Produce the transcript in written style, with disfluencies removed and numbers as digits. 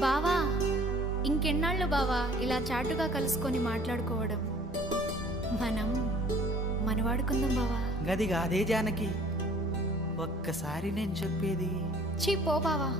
బావా, ఇంకెన్నాళ్ళు బావా ఇలా చాటుగా కలుసుకొని మాట్లాడుకోవడం? మనం మనవాడుకుందాం బావా. గది కాదే జానకి, ఒక్కసారి నేను చెప్పేది. చీ పో బావా.